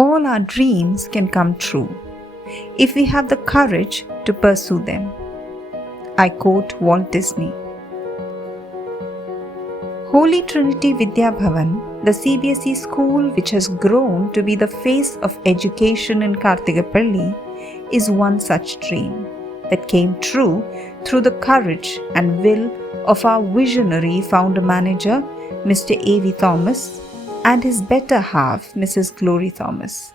All our dreams can come true if we have the courage to pursue them. I quote Walt Disney. Holy Trinity Vidya Bhavan, the CBSE school which has grown to be the face of education in Karthikapalli, is one such dream that came true through the courage and will of our visionary founder manager, Mr. A.V. Thomas, and his better half, Mrs. Glory Thomas.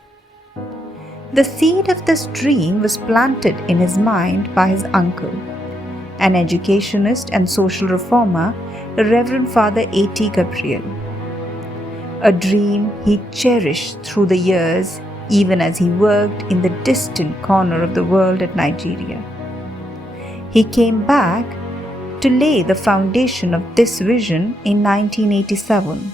The seed of this dream was planted in his mind by his uncle, an educationist and social reformer, Reverend Father A.T. Gabriel. A dream he cherished through the years, even as he worked in the distant corner of the world at Nigeria. He came back to lay the foundation of this vision in 1987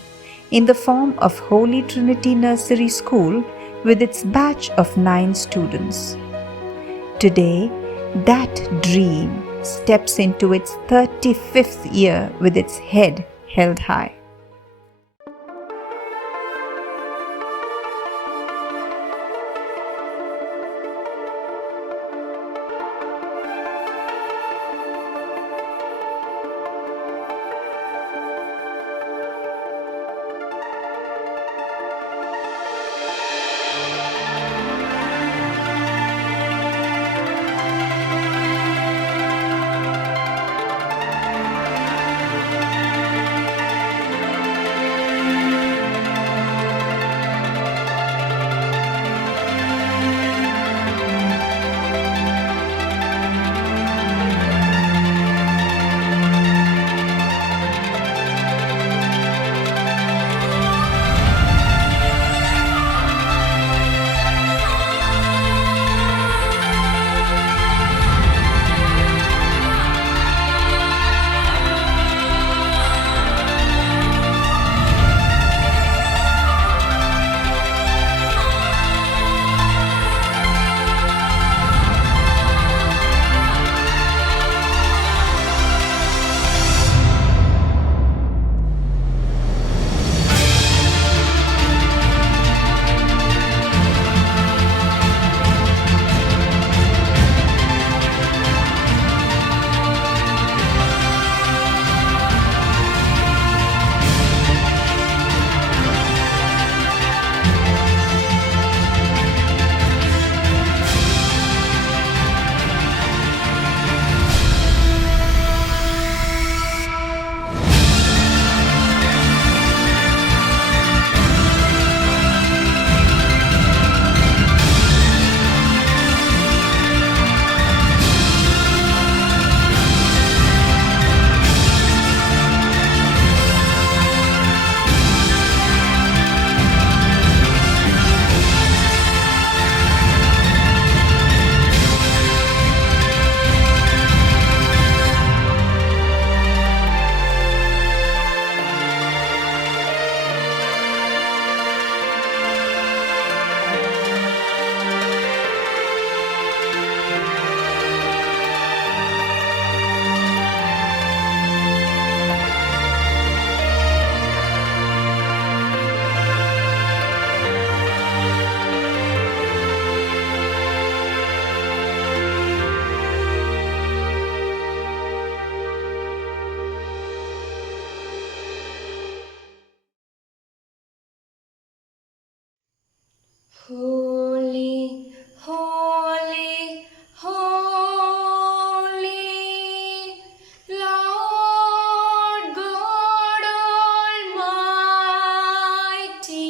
in the form of Holy Trinity Nursery School with its batch of 9 students. Today, that dream steps into its 35th year with its head held high. Holy, holy, holy, Lord God Almighty.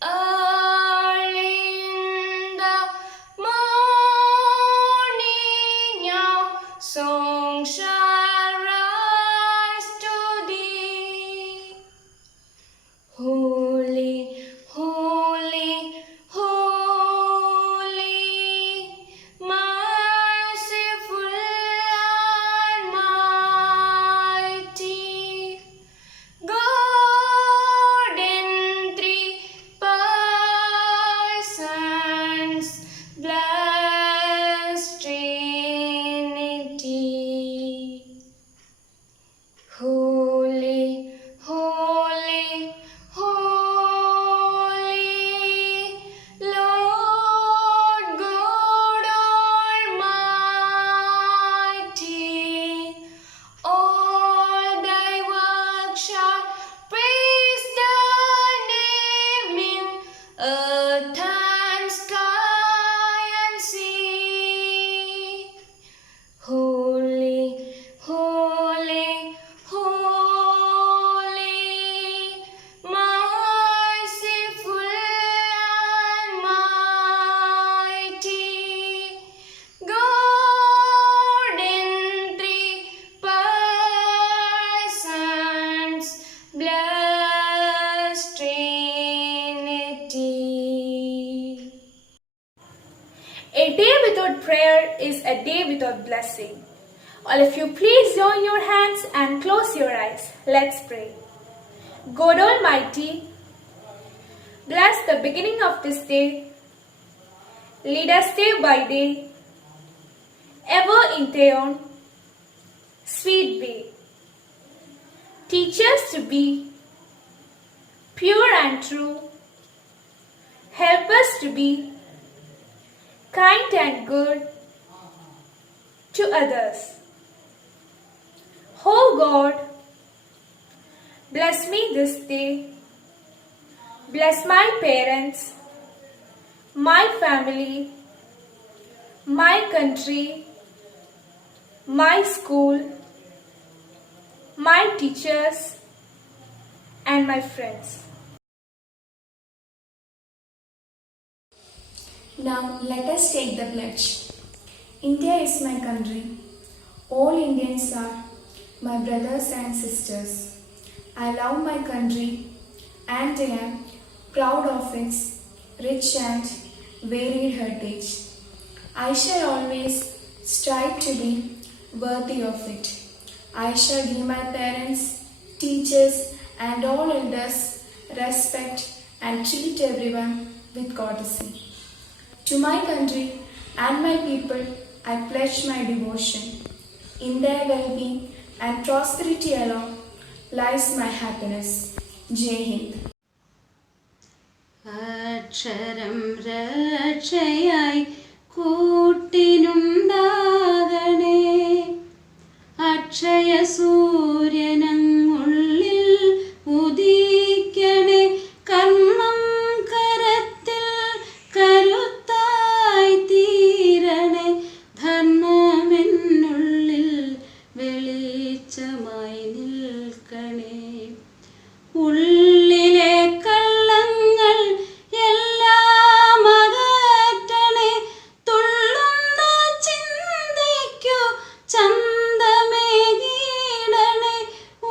Early in the morning, our song shall rise to thee. Holy, holy, holy, merciful and mighty, God in 3 persons, blessed Trinity. Holy, holy, holy, without prayer is a day without blessing. All of you, please join your hands and close your eyes. Let's pray. God Almighty, bless the beginning of this day. Lead us day by day, ever in Thy own sweet way. Teach us to be pure and true. Help us to be kind and good to others. Oh God, bless me this day. Bless my parents, my family, my country, my school, my teachers, and my friends. Now let us take the pledge. India is my country. All Indians are my brothers and sisters. I love my country and I am proud of its rich and varied heritage. I shall always strive to be worthy of it. I shall give my parents, teachers, and all elders respect and treat everyone with courtesy. To my country and my people, I pledge my devotion. In their well-being and prosperity alone lies my happiness. Jai Hind. അക്ഷരം രക്ഷയായി കൂട്ടിനുണ്ടാകണേ, അക്ഷയ സൂര്യനങ്ങുള്ളിൽ ഉദിക്കണേ, കർമ്മം കരത്തിൽ കരുത്തായി തീരണേ, ധർമ്മമെന്നുള്ളിൽ വെളിച്ചമായി നിൽക്കണേ. ഉള്ളിലെ കള്ളങ്ങൾ എല്ലാം അകറ്റണേ, തുള്ളുന്ന ചിന്തയ്ക്കു ചന്തമേകീടണേ,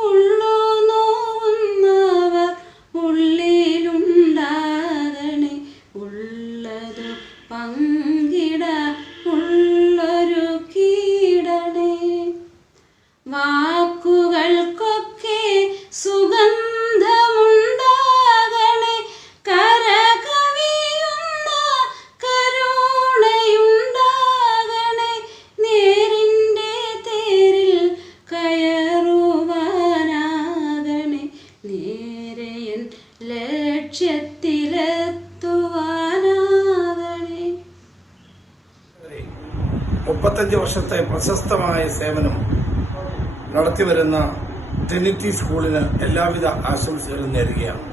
ഉള്ളു നോവുന്നവർ ഉള്ളിലുണ്ടാകണേ, ഉള്ളതു പങ്കിട ഉള്ളൊരു കീടണേ. വാക്കുകൾക്കൊക്കെ സുഗന്ധമുണ്ടാകണേ, കരകവിയുന്ന കരുണയുണ്ടാകണേ, നേരിൻ്റെ തേരിൽ കയറുവാനാകണേ, നേരെയൻ ലക്ഷ്യത്തിലെത്തുവാനാകണേ. 35 വർഷത്തെ പ്രശസ്തമായ സേവനം നടത്തിവരുന്ന ട്രിനിറ്റി സ്കൂളിന് എല്ലാവിധ ആശംസകളും നേരുകയാണ്.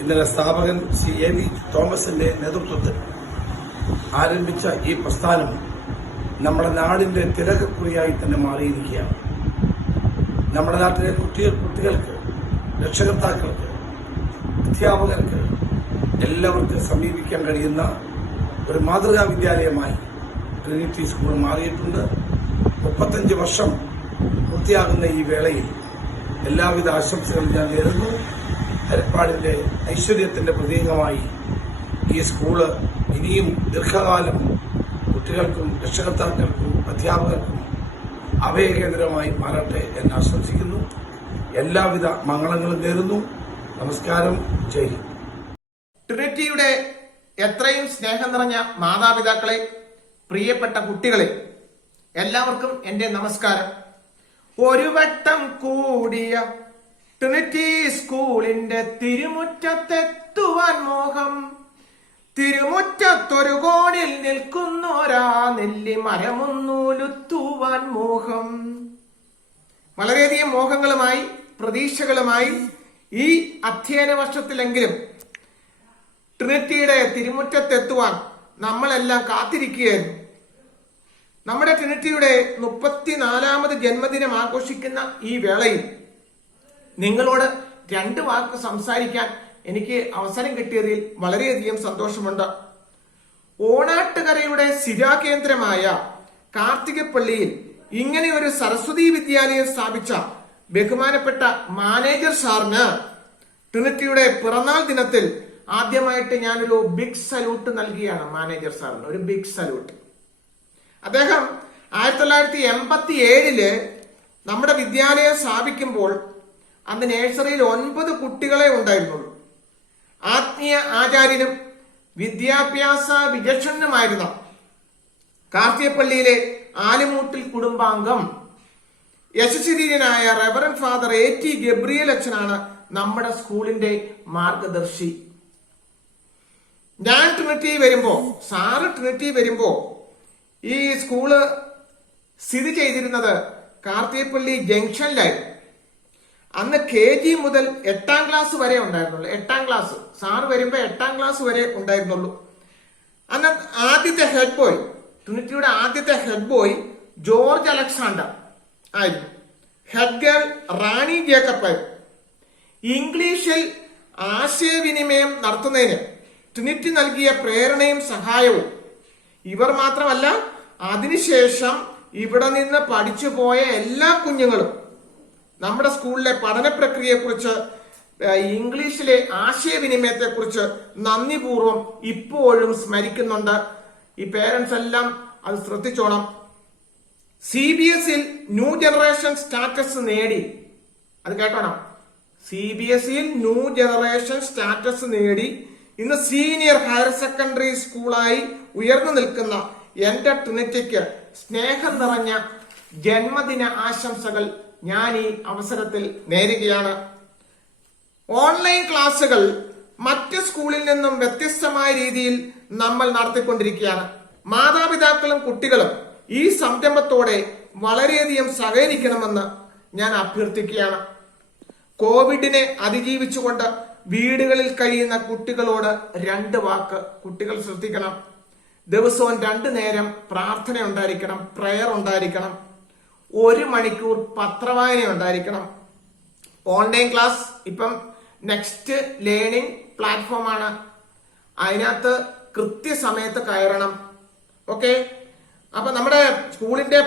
ഇന്നലെ സ്ഥാപകൻ ശ്രീ എ വി തോമസിന്റെ നേതൃത്വത്തിൽ ആരംഭിച്ച ഈ പ്രസ്ഥാനം നമ്മുടെ നാടിന്റെ തിലകക്കുറിയായി തന്നെ മാറിയിരിക്കുകയാണ്. നമ്മുടെ നാട്ടിലെ കുട്ടികൾക്ക്, രക്ഷകർത്താക്കൾക്ക്, അധ്യാപകർക്ക് എല്ലാവർക്കും സമീപിക്കാൻ കഴിയുന്ന ഒരു മാതൃകാ വിദ്യാലയമായി ട്രിനിറ്റി സ്കൂൾ മാറിയിട്ടുണ്ട്. 35 വർഷം പൂർത്തിയാകുന്ന ഈ വേളയിൽ എല്ലാവിധ ആശംസകളും ഞാൻ നേരുന്നു. ഹരിപ്പാടിന്റെ ഐശ്വര്യത്തിന്റെ പ്രതീകമായി ഈ സ്കൂള് ഇനിയും ദീർഘകാലം കുട്ടികൾക്കും രക്ഷകർത്താക്കൾക്കും അധ്യാപകർക്കും അഭയകേന്ദ്രമായി മാറട്ടെ എന്ന് ആശംസിക്കുന്നു. എല്ലാവിധ മംഗളങ്ങളും നേരുന്നു. നമസ്കാരം. ജയ് ഹിന്ദ്. ട്രിനിറ്റിയുടെ എത്രയും സ്നേഹം നിറഞ്ഞ മാതാപിതാക്കളെ, പ്രിയപ്പെട്ട കുട്ടികളെ, എല്ലാവർക്കും എന്റെ നമസ്കാരം. ഒരു വട്ടം കൂടിയ ട്രിനിറ്റി സ്കൂളിന്റെ തിരുമുറ്റത്തെത്തുവാൻ മോഹം, തിരുമുറ്റത്തൊരു കോണിൽ നിൽക്കുന്നോരാ നെല്ലി മരമൊന്നൂലുത്തുവാൻ മോഹം. വളരെയധികം മോഹങ്ങളുമായി, പ്രതീക്ഷകളുമായി ഈ അധ്യയന വർഷത്തിലെങ്കിലും ട്രിനിറ്റിയുടെ തിരുമുറ്റത്തെത്തുവാൻ നമ്മളെല്ലാം കാത്തിരിക്കുകയായിരുന്നു. നമ്മുടെ ട്രിനിറ്റിയുടെ 34ാമത് ജന്മദിനം ആഘോഷിക്കുന്ന ഈ വേളയിൽ നിങ്ങളോട് 2 വാക്ക് സംസാരിക്കാൻ എനിക്ക് അവസരം കിട്ടിയതിൽ വളരെയധികം സന്തോഷമുണ്ട്. ഓണാട്ടുകരയുടെ സ്ഥിരാകേന്ദ്രമായ കാർത്തികപ്പള്ളിയിൽ ഇങ്ങനെ ഒരു സരസ്വതി വിദ്യാലയം സ്ഥാപിച്ച ബഹുമാനപ്പെട്ട മാനേജർ സാറിന് ട്രിനിറ്റിയുടെ പിറന്നാൾ ദിനത്തിൽ ആദ്യമായിട്ട് ഞാനൊരു ബിഗ് സല്യൂട്ട് നൽകിയാണ്. മാനേജർ സാറിന് ഒരു ബിഗ് സല്യൂട്ട്. അദ്ദേഹം 1987 നമ്മുടെ വിദ്യാലയം സ്ഥാപിക്കുമ്പോൾ അന്ന് നഴ്സറിയിൽ 9 കുട്ടികളെ ഉണ്ടായിരുന്നുള്ളൂ. ആത്മീയ ആചാര്യനും വിദ്യാഭ്യാസ വിചക്ഷണനുമായിരുന്ന കാർത്തികപ്പള്ളിയിലെ Alumoottil കുടുംബാംഗം യശസ്വരീയനായ reverend father A.T. Gabriel അച്ഛനാണ് നമ്മുടെ സ്കൂളിന്റെ മാർഗദർശി. ഞാൻ ട്രിനിറ്റി വരുമ്പോ ഈ സ്കൂള് സ്ഥിതി ചെയ്തിരുന്നത് കാർത്തികപ്പള്ളി ജംഗ്ഷനിലായിരുന്നു. അന്ന് KG മുതൽ 8ാം ക്ലാസ് വരെ ഉണ്ടായിരുന്നുള്ളൂ. 8ാം ക്ലാസ് സാറ് വരുമ്പോ 8ാം ക്ലാസ് വരെ ഉണ്ടായിരുന്നുള്ളൂ. അന്ന് ആദ്യത്തെ ഹെഡ് ബോയ്, ട്രിനിറ്റിയുടെ ആദ്യത്തെ ഹെഡ് ബോയ് ജോർജ് അലക്സാണ്ടർ ആയിരുന്നു. ഹെഡ് ഗേൾ റാണി ജേക്കബ് ആയിരുന്നു. ഇംഗ്ലീഷിൽ ആശയവിനിമയം നടത്തുന്നതിന് ട്രിനിറ്റി നൽകിയ പ്രേരണയും സഹായവും ഇവർ മാത്രമല്ല, അതിനുശേഷം ഇവിടെ നിന്ന് പഠിച്ചു പോയ എല്ലാ കുഞ്ഞുങ്ങളും നമ്മുടെ സ്കൂളിലെ പഠന പ്രക്രിയയെക്കുറിച്ച്, ഇംഗ്ലീഷിലെ ആശയവിനിമയത്തെക്കുറിച്ച് നന്ദിപൂർവ്വം ഇപ്പോഴും സ്മരിക്കുന്നുണ്ട്. ഈ പേരൻസ് എല്ലാം അത് ശ്രദ്ധിച്ചോണം. CBSEയിൽ ന്യൂ ജനറേഷൻ സ്റ്റാറ്റസ് നേടി, അത് കേട്ടോണം, CBSEയിൽ ന്യൂ ജനറേഷൻ സ്റ്റാറ്റസ് നേടി ഇന്ന് സീനിയർ ഹയർ സെക്കൻഡറി സ്കൂളായി ഉയർന്നു നിൽക്കുന്ന എന്റെ ട്രിനിറ്റിക്ക് സ്നേഹം നിറഞ്ഞ ജന്മദിന ആശംസകൾ ഞാൻ ഈ അവസരത്തിൽ നേരുകയാണ്. ഓൺലൈൻ ക്ലാസുകൾ മറ്റ് സ്കൂളിൽ നിന്നും വ്യത്യസ്തമായ രീതിയിൽ നമ്മൾ നടത്തിക്കൊണ്ടിരിക്കുകയാണ്. മാതാപിതാക്കളും കുട്ടികളും ഈ സംരംഭത്തോടെ വളരെയധികം സഹകരിക്കണമെന്ന് ഞാൻ അഭ്യർത്ഥിക്കുകയാണ്. കോവിഡിനെ അതിജീവിച്ചുകൊണ്ട് വീടുകളിൽ കഴിയുന്ന കുട്ടികളോട് 2 വാക്ക് കുട്ടികൾ ശ്രദ്ധിക്കണം. ദിവസവും 2 നേരം പ്രാർത്ഥന ഉണ്ടായിരിക്കണം, പ്രയർ ഉണ്ടായിരിക്കണം, 1 മണിക്കൂർ പത്രവായന ഉണ്ടായിരിക്കണം. ഓൺലൈൻ ക്ലാസ് ഇപ്പം നെക്സ്റ്റ് ലേണിംഗ് പ്ലാറ്റ്ഫോമാണ്. അതിനകത്ത് കൃത്യസമയത്ത് കയറണം. ഓക്കെ, അപ്പൊ നമ്മുടെ സ്കൂളിന്റെ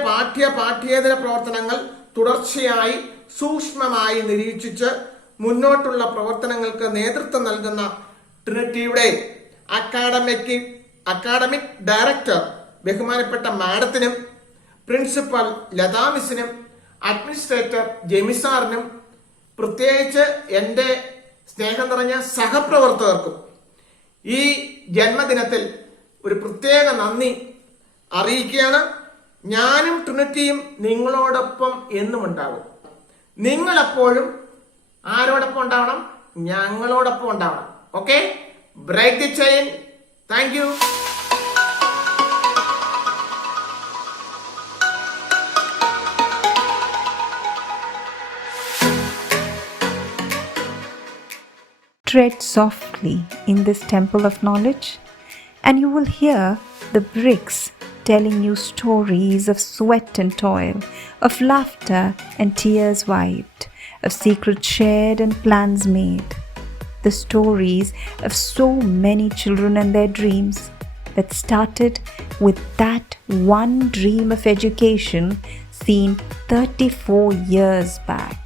പാഠ്യേതര പ്രവർത്തനങ്ങൾ തുടർച്ചയായി സൂക്ഷ്മമായി നിരീക്ഷിച്ച് മുന്നോട്ടുള്ള പ്രവർത്തനങ്ങൾക്ക് നേതൃത്വം നൽകുന്ന ട്രിനിറ്റിയുടെ അക്കാഡമിക് ഡയറക്ടർ ബഹുമാനപ്പെട്ട മാഡത്തിനും, പ്രിൻസിപ്പൽ ലതാ മിസ്സിനും, അഡ്മിനിസ്ട്രേറ്റർ ജെമിസാറിനും, പ്രത്യേകിച്ച് എന്റെ സ്നേഹം നിറഞ്ഞ സഹപ്രവർത്തകർക്കും ഈ ജന്മദിനത്തിൽ ഒരു പ്രത്യേക നന്ദി അറിയിക്കുകയാണ്. ഞാനും ട്രിനിറ്റിയും നിങ്ങളോടൊപ്പം എന്നും ഉണ്ടാവും. നിങ്ങളെപ്പോഴും ആരോടൊപ്പം ഉണ്ടാവണം? ഞങ്ങളോടൊപ്പം ഉണ്ടാവണം. Okay, break the chain. Thank you. Tread softly in this temple of knowledge, and you will hear the bricks telling you stories of sweat and toil, of laughter and tears wiped, of secrets shared and plans made. The stories of so many children and their dreams that started with that one dream of education seen 34 years back.